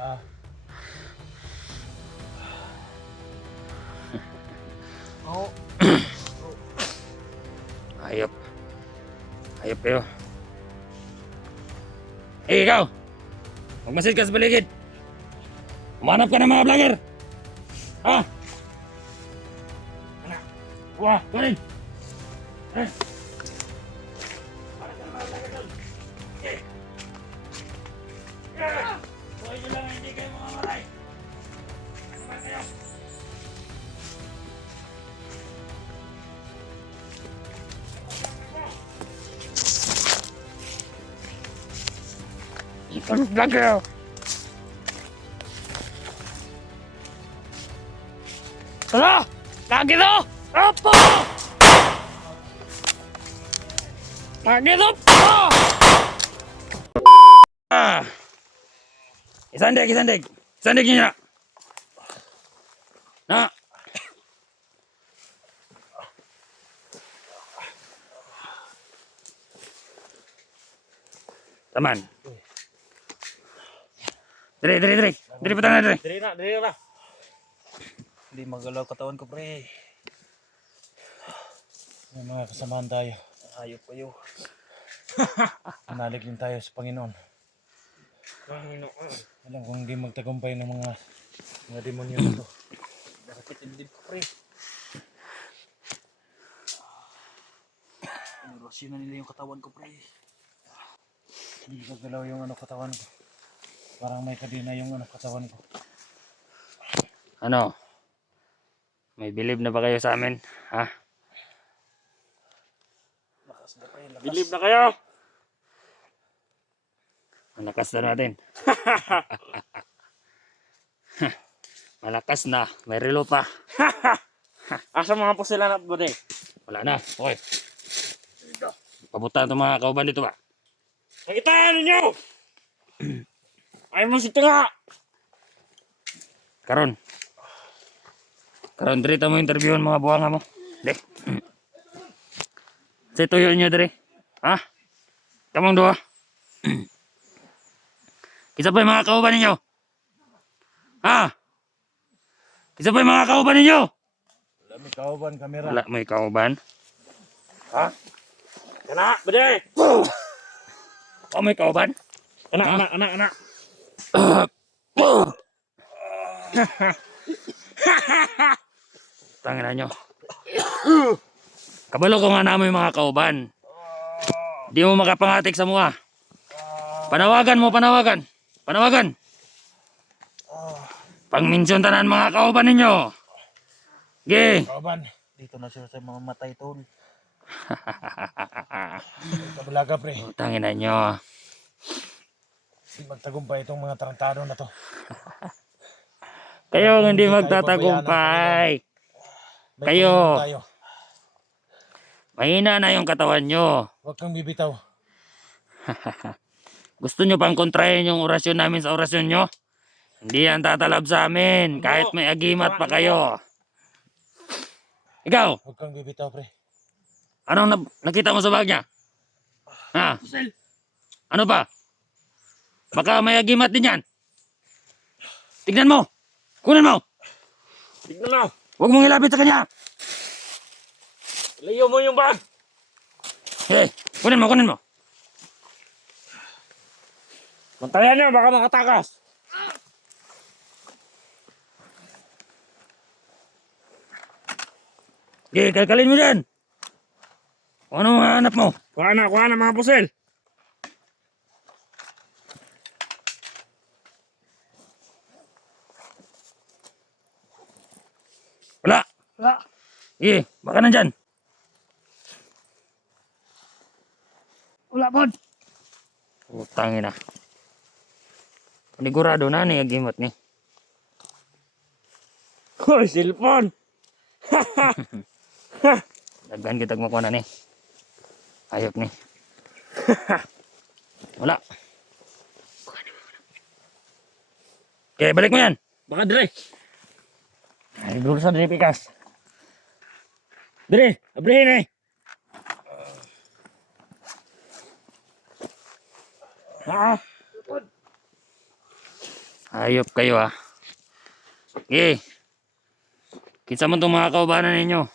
Oh. Hayop. Hayop kayo. Hey, ikaw! Magmasid ka sa paligid. Umanap ka ng mga vlogger. Ha? Anak. Wah, kunin. Eh. Umanap ka ng mga vlogger doon. Okay. Yeah. Buhay nyo lang, hindi kayo mamamatay. Ano ba kayo? Ikon vlogger. Tara! Lagi to! Apo! Lagi to! Ah! Isandig, isandig! Isandig niyo na! Na! Taman. Dre, dre, dre. Dre, patang na, dre. Dili na. Hindi magalaw katawan ko, pre. May mga kasamahan tayo. Hayop kayo. Manalig din tayo sa Panginoon. Alam kung hindi magtagumpay ng mga demonyo na to. Bakit hindi ko, pre? Inurasyon na nila yung katawan ko, pre. Hindi gagalaw yung katawan ko. Parang may kadina yung katawan ko. Ano? May believe na ba kayo sa amin? Ha? Lakas na, pre. Lakas. Bilib na kayo! Malakas na natin. Malakas na. May relo pa. Asa mga po sila na po eh? Wala na. Okay. Pabutan itong mga kauban dito ba? Nakitaan ninyo! Ayaw mo si Tinga! Karon. Karon, dre, mo interviewin mga buwanga mo. Dre. Sa tuyo nyo, dre. Ha? Kamang dua. Kisa pa yung mga kauban ninyo? Ha? Kisa pa yung mga kauban ninyo? Wala may kauban, kamera. Wala, may kauban. Ha? Kana, bade! O, may kauban? Anak! Tangin na nyo. Kabalo ko nga namin yung mga kauban. Di mo makapangatik sa mukha. Panawagan mo, panawagan. Panawagan. Pangminsyon tanan mga kauban ninyo. Ge. Kauban. Dito na siya sa mga matay, tol. Kabulaga, pre. Tangin na nyo. Hindi magtagumpay itong mga tarantado na to. Kayo hindi tayo magtatagumpay. May Kayo. Panginoon tayo. Mahina na yung katawan nyo. Huwag kang bibitaw. Gusto nyo pang kontrahin yung orasyon namin sa orasyon nyo? Hindi yan tatalab sa amin. Kahit may agimat pa kayo. Ikaw, Huwag kang bibitaw, pre. anong nakita mo sa bag niya? Ha? Ano ba? Baka may agimat din yan. Tignan mo. Kunin mo. Tignan mo! Huwag mong ilapit sa kanya. Layo mo yung bag! Hey, kunin mo, kunin mo. Bantayan niyo, baka makatakas! Okay, kalkalin mo dyan. Kung ano mga hanap mo? Kuha na mga pusel! Wala. Wala! Eh, baka nandyan. Wala po! Utangin na. Panigurado na ni agimat ni. Hoy, cellphone! Daghan kitag makuha na ni. Ayop ni. Wala. Okay, balik mo yan. Baka dire! Ay, bulsa din pikas. Dire! Abrihin eh! Ah! Ayop kayo ah. Okay. Kinsa man itong mga kaubanan ninyo.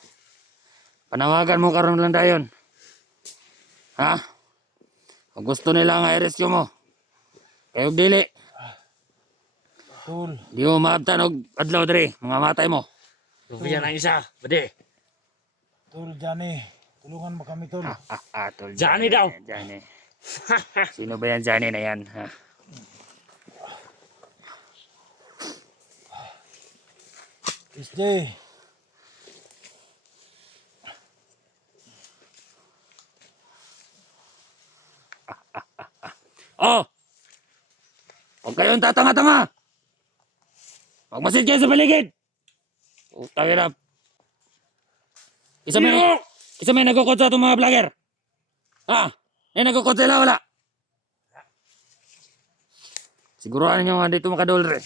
Panawagan mo karon lang dayon. Ha? Kung gusto nila nga i-rescue mo. Kayo dili. Tol. Di mo maabtan og adlaw diri. Mga matay mo. Bigyan ng isa. Bade. Tol, Johnny. Tulungan mo kami, Tol. Tol. Johnny daw. Johnny. Sino ba yan Johnny na yan? Ha? SJ. Oh! Huwag kayong tatanga-tanga! Magmasid kayo sa paligid! Utang ina. Isa may nagkukot sa itong mga vlogger. Ha? May nagkukot sila wala? Siguruhan nyo nga dito makadolre.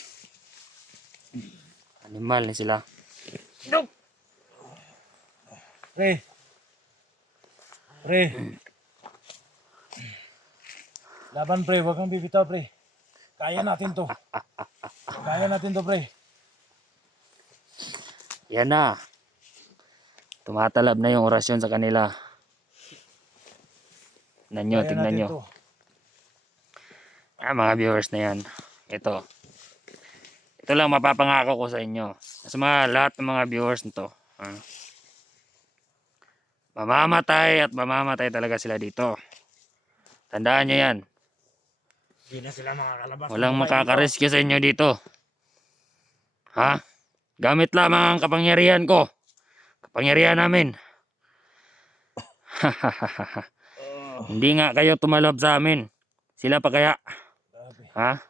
Animal na sila. Pre. Pre. Laban, pre. Huwag kang bibitaw, pre. Kaya natin to. Kaya natin to, pre. Yan na. Tumatalab na yung orasyon sa kanila. Kaya Tingnan natin nyo. to. Mga viewers na yan. Ito. Ito lang mapapangako ko sa inyo. Sa mga lahat ng mga viewers nito. Mamamatay at mamamatay talaga sila dito. Tandaan nyo yan. Hindi na sila makakalabas. Walang makaka-rescue sa inyo dito. Ha? Gamit lamang ang kapangyarihan ko. Kapangyarihan namin. Hindi nga kayo tumalob sa amin. Sila pa kaya? Grabe. Ha?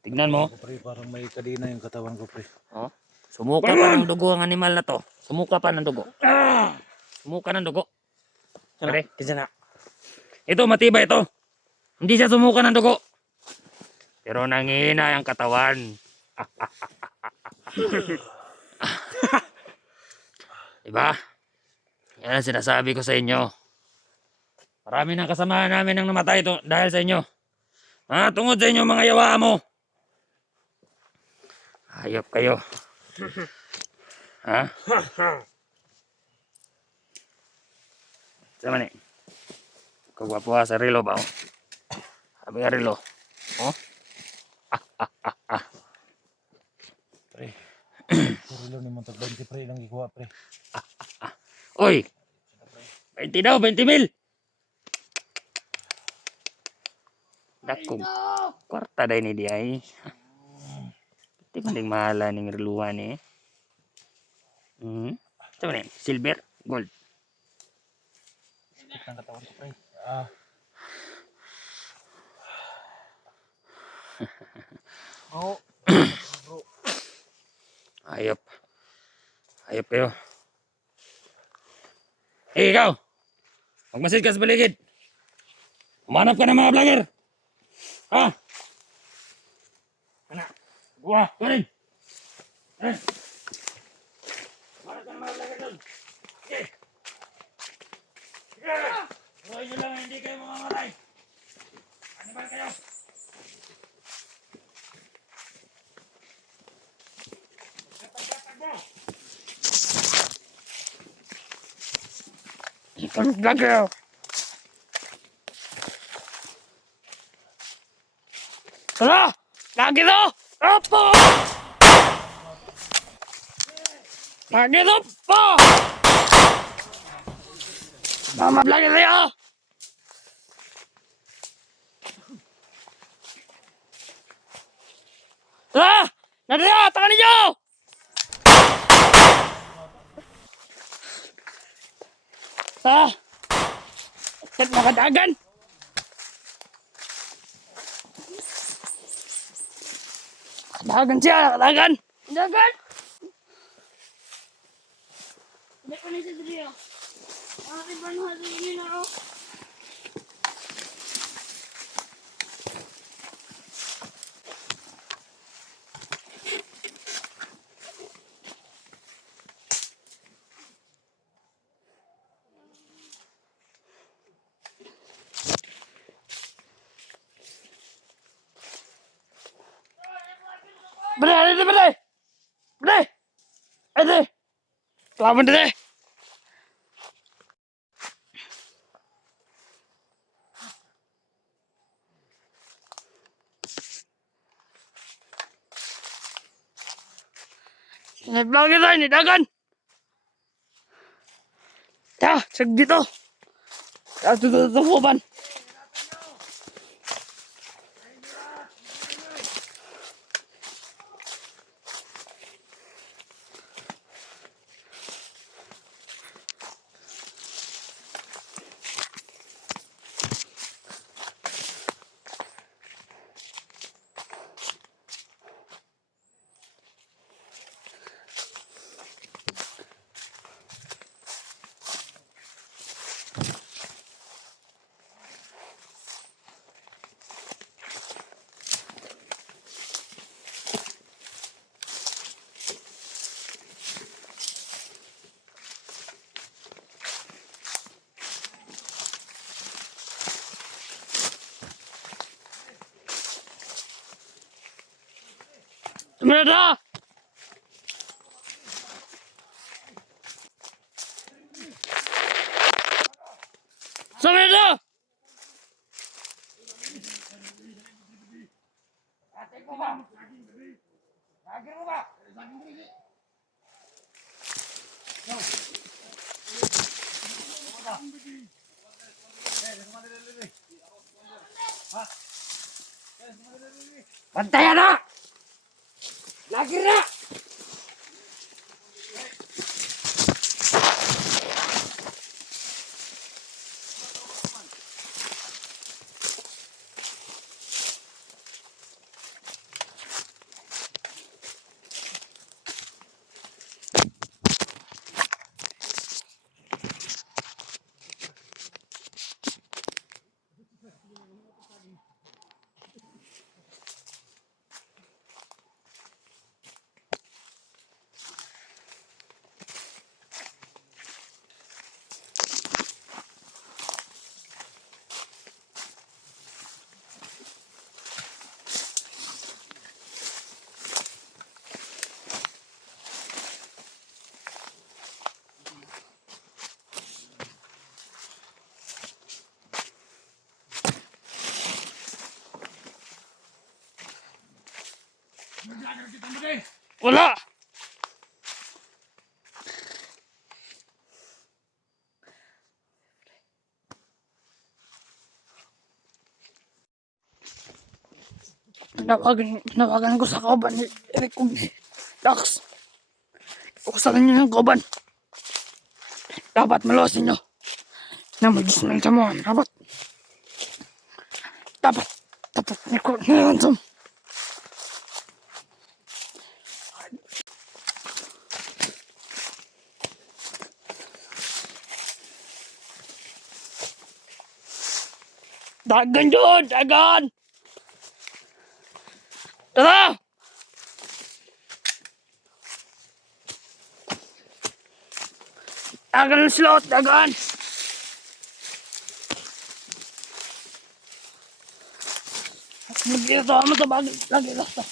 Tignan mo. Ako, pre. Parang may kadina yung katawan ko, pre. Oh. Sumuka pa ng dugo ang animal na to. Sumuka pa ng dugo. Sumuka ng dugo. Pare, Kinsa na. ito matibay ito. Hindi siya sumuka ng dugo. Pero nangihina ang katawan. Diba? Yan ang sinasabi ko sa inyo. Marami ng kasamahan namin ang namatay ito dahil sa inyo. Tungod sa inyo mga yawa mo. Hayop kayo. Ha? Sama ni. Kagwapo ka sa relo ba? Sabi nga relo. Oh? Pre. Puro ni Montag 20, pre. Ilang ikuha, pre. Oy! 20 daw, 20 mil! Dakong kwarta day ni di ay. Di maling mahala ning reluhan eh. Ito na silver, gold. Sakit ng katawan ko, pre. Oo. Bro. Ayop. Ayop kayo. Hey, ikaw! Magmasid ka sa paligid. Umanap ka ng mga vlogger. Ha? Anak. Buwa. Karin. Karin. Umanap ka ng mga vlogger doon. Sige. Sige. Tuloy nyo lang hindi kayo mamamatay. Animal kayo. Ang vlogger. Tara! Lagi to! Apo! Lagi to! Po! Mama vlogger tayo! Tara! Nadaya! Taka ninyo! Tara! Set makadagan! Dagan siya, dagan. Dagan! Hindi pa na siya dali ah. Ang iba na hati ini na oh. Bre, bre, bre! Bre! Bre! Laban bre! Naglagi tayo ni Dagan! Ya, cek dito! Tututukuban! Tumira! Tumira! Pantaya na! Lagi na! Wala! Nawagan ko sa kauban ni Eric kung Dax. Ukasalan niyo ng kauban. Dapat malusin niyo. Na mag-dismay ka mo. Dapat niyo ko nilansom. Dagan yun! Dagan! Tara! Dagan ng slot! Dagan! Lagi ito! Ano ito? Lagi ito!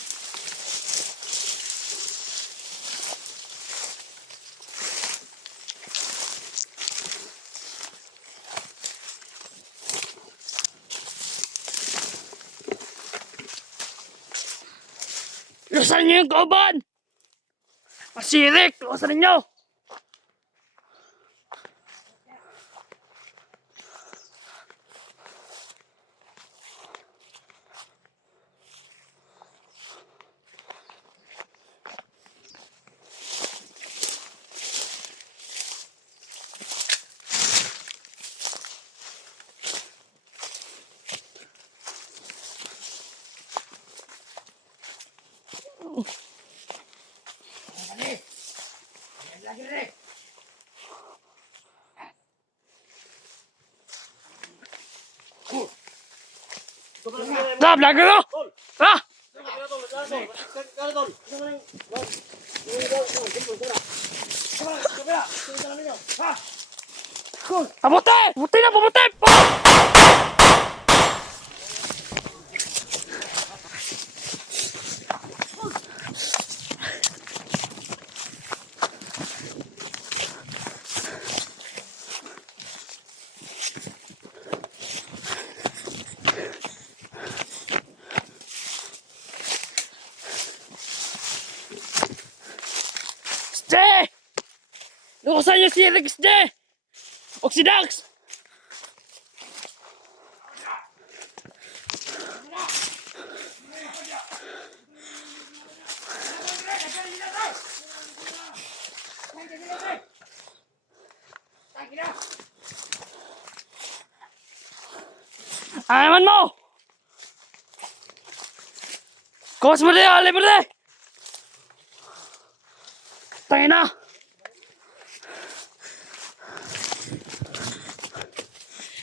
Lusan niyo yung kauban! Masirik! Lusan niyo! Stop! Lagi ito! Ah! Pabuti! Pabuti na! Pabuti! Che! Lukusan niyo si Rex Che! Oxidax! Ayaman mo! Kos mo rin, alay mo rin! Tayo na!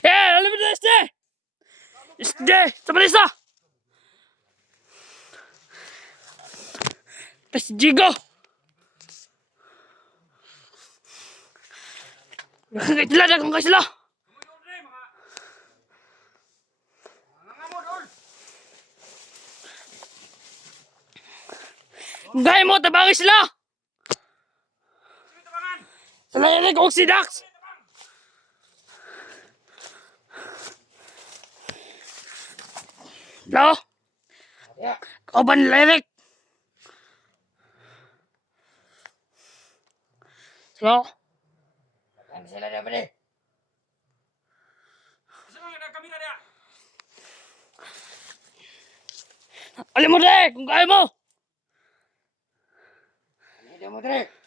Eh, alay mo rin, Este! Este! Sama rin isa! Tas Jigo! Nakakaitlad akong kasila! Gaya mo, tabangin sila! Salayanig ko si Dax! Hello? Ikaw ba nila, Eric? Hello? Ano sila na ba di? Alam mo, Rick, kung kaya mo! Hindi mo dire.